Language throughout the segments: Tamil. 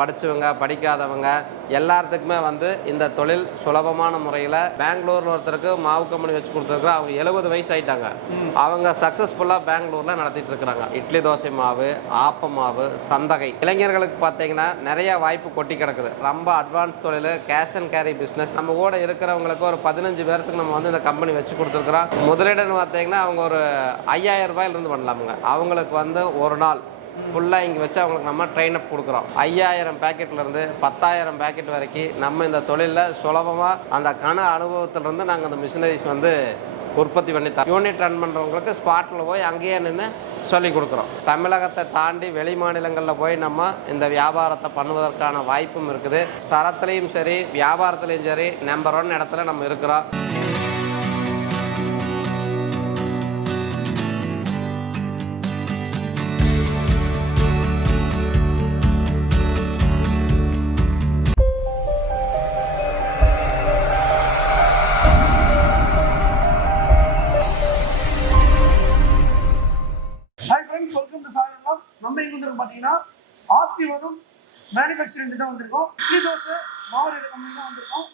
படிச்சவங்க படிக்காதவங்க எல்லாத்துக்குமே வந்து இந்த தொழில் சுலபமான முறையில் பெங்களூர்ல ஒருத்தருக்கு மாவு கம்பெனி வச்சு கொடுத்துருக்குறோம் அவங்க எழுபது வயசு ஆயிட்டாங்க. அவங்க சக்ஸஸ்ஃபுல்லாக பெங்களூரில் நடத்திட்டு இருக்கிறாங்க. இட்லி தோசை மாவு ஆப்ப மாவு சந்தகை. இளைஞர்களுக்கு பார்த்தீங்கன்னா நிறைய வாய்ப்பு கொட்டி கிடக்குது. ரொம்ப அட்வான்ஸ் தொழில் கேஷ் அண்ட் கேரி பிஸ்னஸ் நம்ம கூட இருக்கிறவங்களுக்கு ஒரு பதினஞ்சு பேர்த்துக்கு நம்ம வந்து இந்த கம்பெனி வச்சு கொடுத்துருக்குறோம். முதலீடுன்னு பார்த்தீங்கன்னா அவங்க ஒரு ஐயாயிரம் ரூபாயிலிருந்து பண்ணலாமுங்க. அவங்களுக்கு வந்து ஒரு நாள் ஃபுல்லாக இங்கே வச்சு அவங்களுக்கு நம்ம ட்ரெயின் அப் கொடுக்குறோம். ஐயாயிரம் பேக்கெட்லேருந்து பத்தாயிரம் பேக்கெட் வரைக்கும் நம்ம இந்த தொழிலில் சுலபமாக அந்த கன அனுபவத்திலேருந்து நாங்கள் அந்த மிஷினரிஸ் வந்து உற்பத்தி பண்ணி தரோம். யூனிட் ரன் பண்ணுறவங்களுக்கு ஸ்பாட்டில் போய் அங்கேயே நின்று சொல்லி கொடுக்குறோம். தமிழகத்தை தாண்டி வெளி மாநிலங்களில் போய் நம்ம இந்த வியாபாரத்தை பண்ணுவதற்கான வாய்ப்பும் இருக்குது. தரத்துலேயும் சரி வியாபாரத்துலேயும் சரி நம்பர் ஒன் இடத்துல நம்ம இருக்கிறோம். ஆசீர்வாதம் மேனுஃபேக்சரிங் தான் வந்திருக்கோம். இட்லி தோசை மாவு ரெடி கம்பெனி தான் வந்திருக்கோம்.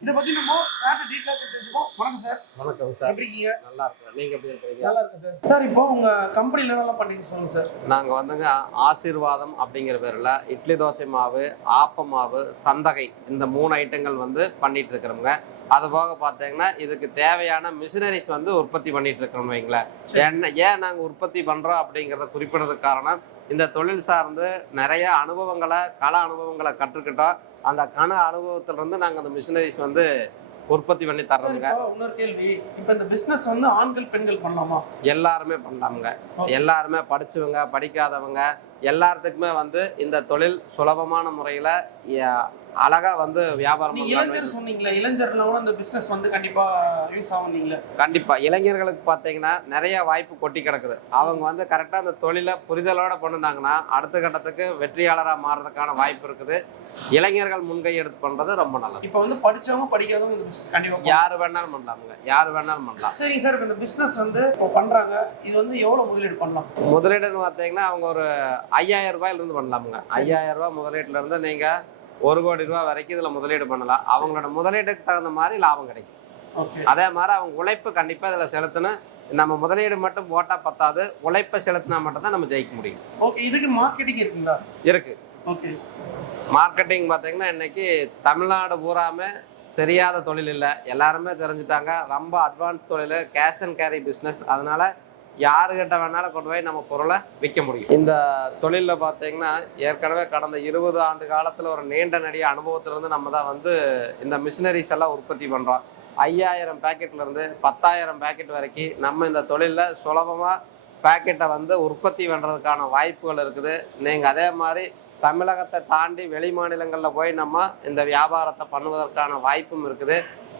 இதை பத்தி நம்ம டேட்டா டீட்டெயிலாக தெரிஞ்சுக்கோம் வணக்கம் சார். வணக்கம் எப்படி இருக்கீங்க? நல்லா இருக்கிறேன் நீங்கள் எப்படி இருக்கிறீங்க? நல்லா இருக்கு சார். சார் இப்போ உங்க கம்பெனில என்னெல்லாம் பண்றீங்க சொல்லுங்க சார். நாங்கள் வந்துங்க ஆசீர்வாதம் அப்படிங்கிற பேரில் இட்லி தோசை மாவு ஆப்ப மாவு சந்தகை இந்த மூணு ஐட்டங்கள் வந்து பண்ணிட்டு இருக்கிறோங்க அது போக பார்த்தீங்கன்னா இதுக்கு தேவையான மிஷினரிஸ் வந்து உற்பத்தி பண்ணிட்டு இருக்கிறோம் வைங்களேன். என்ன ஏன் நாங்கள் உற்பத்தி பண்ணுறோம் அப்படிங்கிறத குறிப்பிடுறதுக்கு காரணம் இந்த தொழில் சார்ந்து நிறைய அனுபவங்களை கள அனுபவங்களை கற்றுக்கிட்டோம். அந்த கன அனுபவத்திலிருந்து நாங்கள் அந்த மிஷினரிஸ் வந்து உற்பத்தி பண்ணி தர்றோங்க இன்னொரு கேள்வி. இப்போ இந்த பிசினஸ் வந்து ஆண்கள் பெண்கள் பண்ணலாமா? எல்லாருமே பண்ணலாமுங்க. எல்லாருமே படிச்சவங்க படிக்காதவங்க எல்லாத்துக்குமே வந்து இந்த தொழில் சுலபமான முறையில் அழகா வந்து வியாபாரம் இளைஞர் சொன்னீங்களே இளைஞர்லாம் கூட இந்த பிசினஸ் வந்து கண்டிப்பா யூஸ் ஆகும் நீங்களே கண்டிப்பா. இளைஞர்களுக்கு பார்த்தீங்கன்னா நிறைய வாய்ப்பு கொட்டி கிடக்குது. அவங்க வந்து கரெக்டாக அந்த தொழிலை புரிதலோட பண்ணுனாங்கன்னா அடுத்த கட்டத்துக்கு வெற்றியாளராக மாறுறதுக்கான வாய்ப்பு இருக்குது. இளைஞர்கள் முன்கை எடுத்து பண்றது ரொம்ப நல்லது. இப்போ வந்து படிச்சவங்க படிக்காதவங்க இந்த பிசினஸ் கண்டிப்பா. யார் வேணாலும் பண்ணலாமுங்க யார் வேணாலும் பண்ணலாம். சார் இப்போ இந்த பிசினஸ் வந்து இப்போ பண்றாங்க. இது வந்து எவ்வளவு முதலீடு பண்ணலாம்? முதலீடுன்னு பார்த்தீங்கன்னா அவங்க ஒரு ஐயாயிரம் ரூபாயிலிருந்து பண்ணலாமுங்க. ஐயாயிரம் ரூபாய் முதலீட்டுல இருந்து நீங்க ஒரு கோடி ரூபாய் வரைக்கும் இதுல முதலீடு பண்ணலாம். அவங்களோட முதலீடுக்கு தகுந்த மாதிரி லாபம் கிடைக்கும். அதே மாதிரி அவங்க உழைப்பு கண்டிப்பா இதுல செலுத்தணும். நம்ம முதலீடு மட்டும் போட்டா பத்தாது. உழைப்பை செலுத்தினா மட்டும்தான் நம்ம ஜெயிக்க முடியும். ஓகே இதுக்கு மார்க்கெட்டிங் இருக்குங்களா? இருக்கு. ஓகே. மார்க்கெட்டிங் பார்த்தீங்கன்னா இன்னைக்கு தமிழ்நாடு பூராமே தெரியாத தொழில் இல்லை. எல்லாருமே தெரிஞ்சுட்டாங்க. ரொம்ப அட்வான்ஸ் தொழில் கேஷ் அண்ட் கேரி பிஸ்னஸ் அதனால யாருக்கிட்ட வேணாலும் கொண்டு போய் நம்ம பொருளை விற்க முடியும். இந்த தொழிலில் பார்த்தீங்கன்னா ஏற்கனவே கடந்த இருபது ஆண்டு காலத்தில் ஒரு நீண்ட நடிகை அனுபவத்திலிருந்து நம்ம தான் வந்து இந்த மிஷினரிஸ் எல்லாம் உற்பத்தி பண்ணுறோம் ஐயாயிரம் பேக்கெட்லேருந்து பத்தாயிரம் பேக்கெட் வரைக்கும் நம்ம இந்த தொழிலில் சுலபமாக பேக்கெட்டை வந்து உற்பத்தி பண்ணுறதுக்கான வாய்ப்புகள் இருக்குது. நீங்கள் அதே மாதிரி தமிழகத்தை தாண்டி வெளி மாநிலங்களில் போய் நம்ம இந்த வியாபாரத்தை பண்ணுவதற்கான வாய்ப்பும் இருக்குது.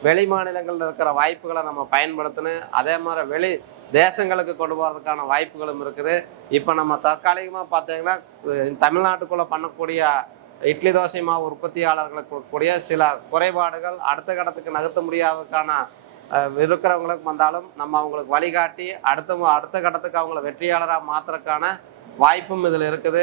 வெளி மாநிலங்களில் இருக்கிற வாய்ப்புகளை நம்ம பயன்படுத்தணும். அதே மாதிரி வெளி தேசங்களுக்கு கொண்டு போகிறதுக்கான வாய்ப்புகளும் இருக்குது. இப்போ நம்ம தற்காலிகமாக பார்த்தீங்கன்னா தமிழ்நாட்டுக்குள்ளே பண்ணக்கூடிய இட்லி தோசை மாவு உற்பத்தியாளர்களுக்கு கூடிய சில குறைபாடுகள் அடுத்த கட்டத்துக்கு நகர்த்த முடியாததுக்கான இருக்கிறவங்களுக்கு வந்தாலும் நம்ம அவங்களுக்கு வழிகாட்டி அடுத்த மு- அடுத்த கட்டத்துக்கு அவங்கள வெற்றியாளராக மாத்துறதுக்கான வாய்ப்பும் இதில் இருக்குது.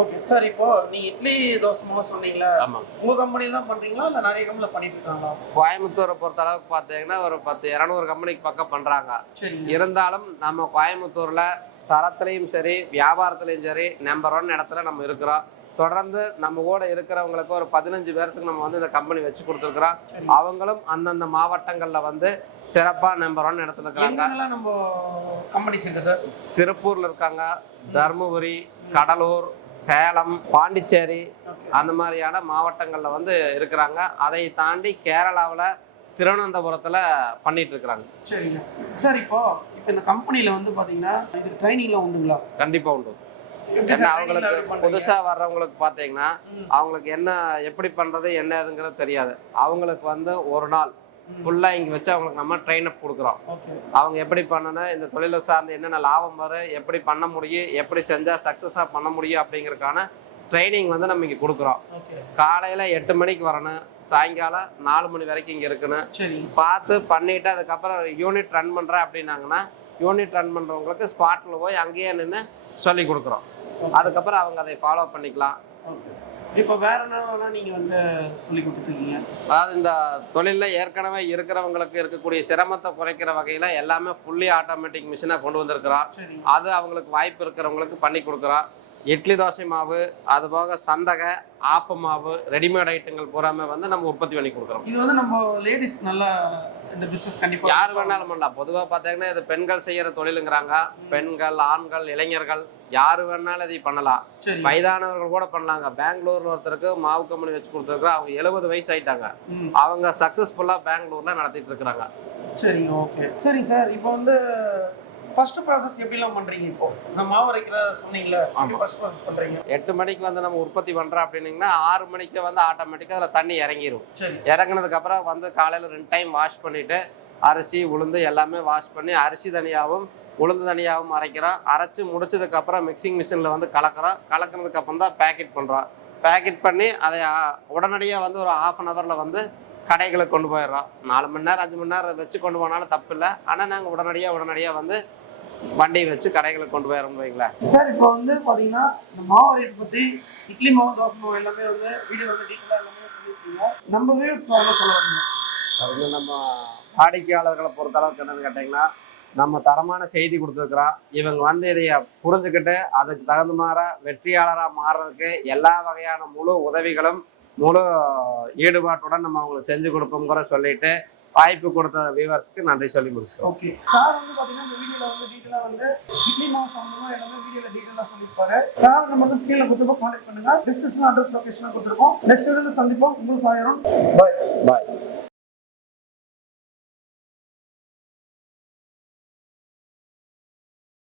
ஓகே சார் இப்போ நீ இட்லி தோசை மாவு சொன்னீங்களா ஆமாம் உங்க கம்பெனி தான் பண்றீங்களா? இல்ல நிறைய கம்பெனில பண்ணிட்டு இருக்காங்களா? கோயம்புத்தூரை பொறுத்த அளவுக்கு பார்த்தீங்கன்னா ஒரு பத்து இரநூறு கம்பெனிக்கு பக்கம் பண்ணுறாங்க இருந்தாலும் நம்ம கோயம்புத்தூர்ல தரத்துலையும் சரி வியாபாரத்துலையும் சரி நம்பர் ஒன் இடத்துல நம்ம இருக்கிறோம். தொடர்ந்து நம்ம கூட இருக்கிறவங்களுக்கு ஒரு பதினஞ்சு பேர்த்துக்கு நம்ம வந்து இந்த கம்பெனி வச்சு கொடுத்துருக்குறோம். அவங்களும் அந்தந்த மாவட்டங்கள்ல வந்து சிறப்பா நம்பர் ஒன் இடத்துல இருக்கிறாங்க நம்ம கம்பெனிஸ் இருக்கு சார் திருப்பூர்ல இருக்காங்க. தருமபுரி கடலூர் சேலம் பாண்டிச்சேரி அந்த மாதிரியான மாவட்டங்கள்ல வந்து இருக்கிறாங்க. அதை தாண்டி கேரளாவில் திருவனந்தபுரத்துல பண்ணிட்டு இருக்கிறாங்க. சரிங்க. சார் இப்போ இப்போ இந்த கம்பெனில வந்து பாத்தீங்கன்னா இது ட்ரைனிங்லாம் உண்டுங்களா? கண்டிப்பா உண்டு. ஏன்னா அவங்களுக்கு training பண்றீங்க? புதுசா வர்றவங்களுக்கு பாத்தீங்கன்னா ம், அவங்களுக்கு என்ன எப்படி பண்றது என்ன ஏதுங்கிறது தெரியாது. அவங்களுக்கு வந்து ஒரு நாள் ம். ஃபுல்லா இங்க வச்சு அவங்களுக்கு நம்ம ட்ரெயின் அப் கொடுக்குறோம். அவங்க எப்படி பண்ணணும் இந்த தொழிலை சார்ந்து என்னென்ன லாபம் வரும் எப்படி பண்ண முடியும் எப்படி செஞ்சா சக்சஸா பண்ண முடியும் அப்படிங்கறதுக்கான ட்ரைனிங் வந்து நம்ம இங்க கொடுக்குறோம். காலையில எட்டு மணிக்கு வரணும் சாயங்காலம் நாலு மணி வரைக்கும் இங்க இருக்கணும். பார்த்து பண்ணிட்டு அதுக்கப்புறம் யூனிட் ரன் பண்றேன் அப்படின்னாங்கன்னா யூனிட் ரன் பண்றவங்களுக்கு ஸ்பாட்ல போய் அங்கேயே நின்று சொல்லி கொடுக்குறோம். அதுக்கப்புறம் அவங்க அதை ஃபாலோ பண்ணிக்கலாம். இப்போ வேற என்னென்னலாம் நீங்க வந்து சொல்லி கொடுத்துருக்கீங்க? அதாவது இந்த தொழிலில் ஏற்கனவே இருக்கிறவங்களுக்கு இருக்கக்கூடிய சிரமத்தை குறைக்கிற வகையில் எல்லாமே ஃபுல்லி ஆட்டோமேட்டிக் மிஷினை கொண்டு வந்திருக்கிறோம். அது அவங்களுக்கு வாய்ப்பு இருக்கிறவங்களுக்கு பண்ணி கொடுக்குறோம். இட்லி தோசை மாவு அது போக சந்தகை ஆப்ப மாவு ரெடிமேட் ஐட்டங்கள் பூராமே வந்து நம்ம உற்பத்தி பண்ணி கொடுக்குறோம். இது வந்து நம்ம லேடிஸ் நல்லா இந்த பிசினஸ் கண்டிப்பா யார் வேணாலும் பண்ணலாம். பொதுவாக பார்த்தீங்கன்னா இது பெண்கள் செய்யற தொழிலுங்கிறாங்க. பெண்கள் ஆண்கள் இளைஞர்கள் யார் வேணாலும் இதை பண்ணலாம். சரி. வயதானவர்கள் கூட பண்ணலாங்க. பெங்களூர்ல ஒருத்தருக்கு மாவு கம்பெனி வச்சு கொடுத்துருக்குறோம் அவங்க எழுபது வயசு ஆயிட்டாங்க. அவங்க சக்சஸ்ஃபுல்லா பெங்களூர்ல நடத்திட்டு இருக்கிறாங்க. சரிங்க ஓகே சரி சார் இப்போ வந்து ஃபர்ஸ்ட் ப்ராசஸ் எப்படிலாம் பண்றீங்க இப்போ? இந்த மாவு அரைக்கிற சொன்னீங்கல்ல ஆமா. ஃபர்ஸ்ட் ப்ராசஸ் பண்றீங்க? எட்டு மணிக்கு வந்து நம்ம உற்பத்தி பண்றோம் அப்படின்னீங்கன்னா ஆறு மணிக்கு வந்து ஆட்டோமேட்டிக்காக அதில் தண்ணி இறங்கிரும். சரி. இறங்குனதுக்கு அப்புறம் வந்து காலையில் ரெண்டு டைம் வாஷ் பண்ணிட்டு அரிசி உளுந்து எல்லாமே வாஷ் பண்ணி அரிசி தனியாகவும் உளுந்து தனியாகவும் அரைக்கிறோம். அரைச்சு முடிச்சதுக்கு அப்புறம் மிக்சிங் மிஷினில் வந்து கலக்கிறோம். கலக்குனதுக்கு அப்புறம் தான் பேக்கெட் பண்ணுறோம் பேக்கெட் பண்ணி அதை உடனடியாக வந்து ஒரு ஆஃப் அன் ஹவரில் வந்து கடைகளுக்கு கொண்டு போயிடுறோம். நாலு மணி நேரம் அஞ்சு மணி நேரம் வச்சு கொண்டு போனாலும் தப்பு இல்லை ஆனால் நாங்கள் உடனடியாக உடனடியாக வந்து வண்டி வச்சு கடைகளுக்கு கொண்டு போயிடறோம் வைங்களேன். சார் இப்போ வந்து பாத்தீங்கன்னா இந்த மாவு அரைப்பு பத்தி இட்லி மாவு தோசை மாவு எல்லாமே வந்து வீடியோ வந்து டீட்டெயிலாக எல்லாமே சொல்லியிருக்கீங்க. நம்ம வியூஸ் சொல்ல வரீங்க அது வந்து நம்ம வாடிக்கையாளர்களை பொறுத்தளவுக்கு என்னன்னு கேட்டிங்கன்னா நம்ம தரமான செய்தி கொடுத்துருக்குறோம் இவங்க வந்து இதைய புரிஞ்சுக்கிட்டு அதுக்கு தகுந்த மாதிரி வெற்றியாளராக மாறுறதுக்கு எல்லா வகையான முழு உதவிகளும் முழு ஈடுபாட்டுடன் நம்ம அவங்களுக்கு செஞ்சு கொடுப்போங்கிற சொல்லிட்டு வாய்ப்பு கொடுத்த வியூவர்ஸ்க்கு நன்றி சொல்லி முடிச்சுக்கிறோம். ஓகே சார் வந்து பாத்தீங்கன்னா இந்த வீடியோல வந்து டீட்டெயிலாக வந்து இட்லி மாவு சம்பந்தமா எல்லாமே வீடியோல டீட்டெயிலாக சொல்லியிருப்பாரு. சார் நம்ம வந்து ஸ்கிரீன்ல கொடுத்துருப்போம் கான்டாக்ட் பண்ணுங்க. டிஸ்கிரிப்ஷன் அட்ரஸ் லொகேஷன் கொடுத்துருக்கோம். நெக்ஸ்ட் வீடியோல சந்திப்போம். உங்களுக்கு சாயிரம் பாய் பாய்